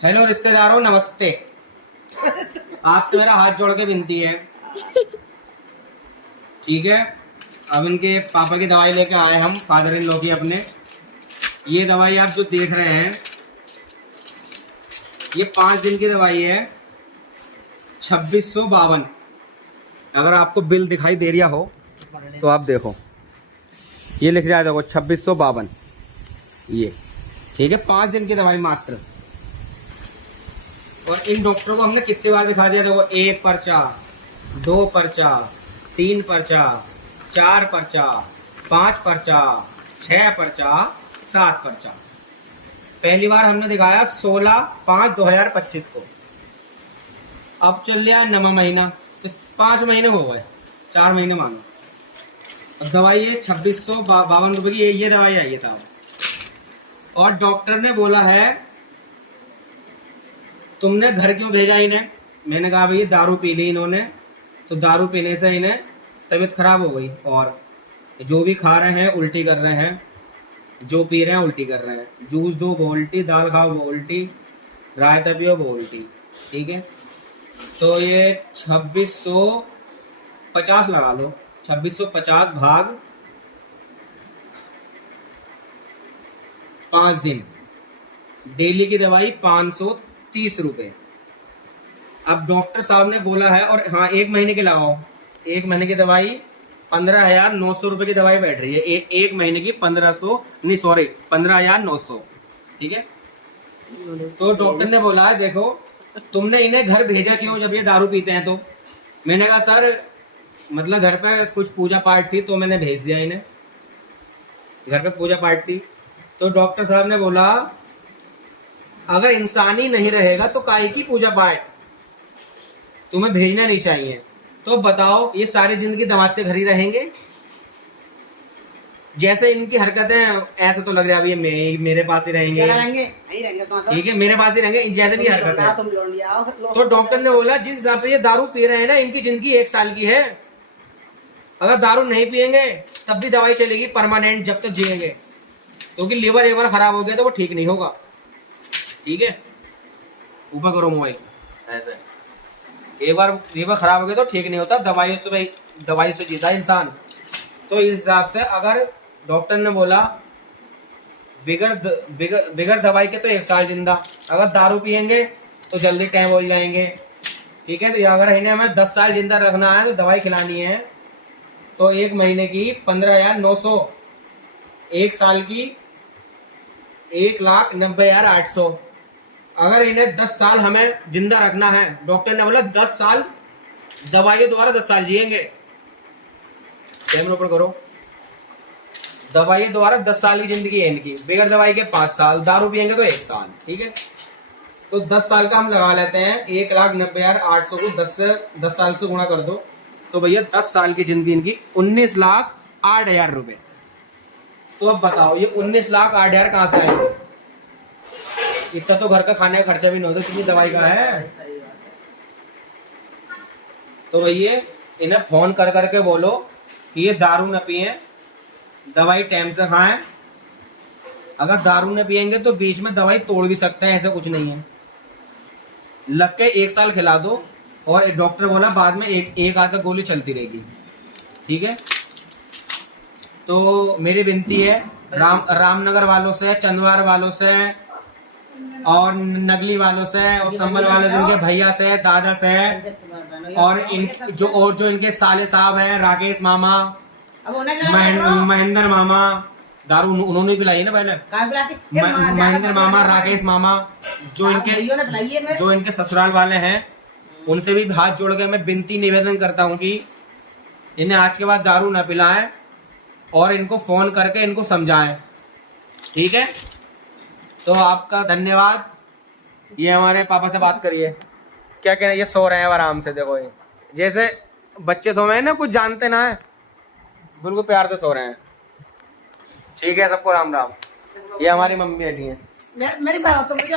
Hello रिश्तेदारों, नमस्ते। आपसे मेरा हाथ जोड़ के विनती है, ठीक है। अब इनके पापा की दवाई लेके आए हम, फादर इन लॉ की अपने। ये दवाई आप जो देख रहे हैं, ये 5 दिन की दवाई है। 2652। अगर आपको बिल दिखाई दे रहा हो तो आप देखो, ये लिख रहा है, देखो 2652। ये ठीक है, 5 दिन की दवाई मात्र। और इन डॉक्टरों को हमने कितनी बार दिखा दिया, देखो 1 पर्चा, 2 पर्चा, 3 पर्चा, 4 पर्चा, 5 पर्चा, 6 पर्चा, 7 पर्चा। पहली बार हमने दिखाया 16/5/2025 को। अब चल रहा है 9वां महीना, तो 5 महीने हो गए, 4 महीने मानो। अब दवाई है 2652 रुपए की, ये दवाई आई है साहब। और डॉक्टर ने बोला है, तुमने घर क्यों भेजा इन्हें? मैंने कहा भाई दारू पी ली इन्होंने, तो दारू पीने से इन्हें तबीयत खराब हो गई, और जो भी खा रहे हैं उल्टी कर रहे हैं, जो पी रहे हैं उल्टी कर रहे हैं। जूस दो वो उल्टी, दाल खाओ वो उल्टी, रायता पियो वो उल्टी। ठीक है, तो ये 2650 लगा लो। 2650 भाग 5 दिन, डेली की दवाई 530 रुपए। अब डॉक्टर साहब ने बोला है, और हाँ 1 महीने के लगाओ, 1 महीने की दवाई 15,900 रुपए की दवाई बैठ रही है। एक महीने की 1500 नहीं, सॉरी 15,900। ठीक है, तो डॉक्टर ने बोला है, देखो तुमने इन्हें घर भेजा क्यों जब ये दारू पीते हैं? तो मैंने कहा सर, मतलब घर पे कुछ पूजा पाठ थी तो मैंने भेज दिया इन्हें, घर पे पूजा पाठ थी। तो डॉक्टर साहब ने बोला, अगर इंसान ही नहीं रहेगा तो काहे की पूजा पाठ, तुम्हें भेजना नहीं चाहिए। तो बताओ, ये सारी जिंदगी दमाते घर ही रहेंगे? जैसे इनकी हरकतें, ऐसा तो लग रहा है अभी मेरे पास ही रहेंगे, ठीक है, मेरे पास ही रहेंगे जैसे की हरकत है। तो डॉक्टर ने बोला, जिस हिसाब से ये दारू पी रहे हैं ना, इनकी जिंदगी 1 साल की है। अगर दारू नहीं पियेंगे तब भी दवाई चलेगी परमानेंट, जब तक जिएंगे, क्योंकि लीवर एक बार खराब हो गया तो वो ठीक नहीं होगा। ठीक है, ऊपर करो मोबाइल, ऐसे एक बार लीवर खराब हो गया तो ठीक नहीं होता। दवाई से जीता है इंसान। तो इस हिसाब से अगर डॉक्टर ने बोला बिगर दवाई के तो 1 साल जिंदा, अगर दारू पियेंगे तो जल्दी टाइम हो जाएंगे। ठीक है, तो अगर इन्हें हमें 10 साल जिंदा रखना है तो दवाई खिलानी है, तो 1 महीने की 15,900, 1 साल की 1,90,800। अगर इन्हें 10 साल हमें जिंदा रखना है, डॉक्टर ने बोला 10 साल दवाइयों द्वारा 10 साल जिएंगे। कैमरे ऊपर करो, दवाइयों द्वारा 10 साल की जिंदगी है इनकी, बगैर दवाई के 5 साल, दारू पियेंगे तो 1 साल। ठीक है, तो 10 साल का हम लगा लेते हैं, 1,90,800 को 10 साल से गुणा कर दो, तो भैया 10 साल की जिंदगी इनकी 19,08,000 रुपए। तो अब बताओ, ये 19,08,000 कहाँ से आएंगे? इतना तो घर का खाने का खर्चा भी नहीं होता, कितनी दवाई का है। तो भैया इन्हें फोन कर करके बोलो कि ये दारू न पिए, दवाई टाइम से खाएं। अगर दारू न पियेंगे तो बीच में दवाई तोड़ भी सकते हैं, ऐसा कुछ नहीं है। लग के 1 साल खिला दो, और डॉक्टर बोला बाद में एक आध गोली चलती रहेगी। ठीक है, तो मेरी विनती है रामनगर वालों से, चंदवार वालों से, और नगली वालों से, और संबल वालों से, इनके भैया से, दादा से, और जो इनके साले साहब हैं, राकेश मामा, महेंद्र मामा, दारू उन्होंने पिलाई है ना पहले, महेंद्र मामा, राकेश मामा, जो इनके ससुराल वाले हैं, उनसे भी हाथ जोड़ के मैं विनती निवेदन करता हूँ कि इन्हें आज के बाद दारू न पिलाएं, और इनको फोन करके इनको समझाएं। ठीक है, तो आपका धन्यवाद। ये हमारे पापा से बात करिए, क्या कह रहे हैं? ये सो रहे हैं आराम से, देखो ये जैसे बच्चे सो रहे हैं ना, कुछ जानते ना है, बिल्कुल प्यार से सो रहे हैं। ठीक है, सबको राम राम। ये हमारी मम्मी बैठी है, मेरी बात तो मुझे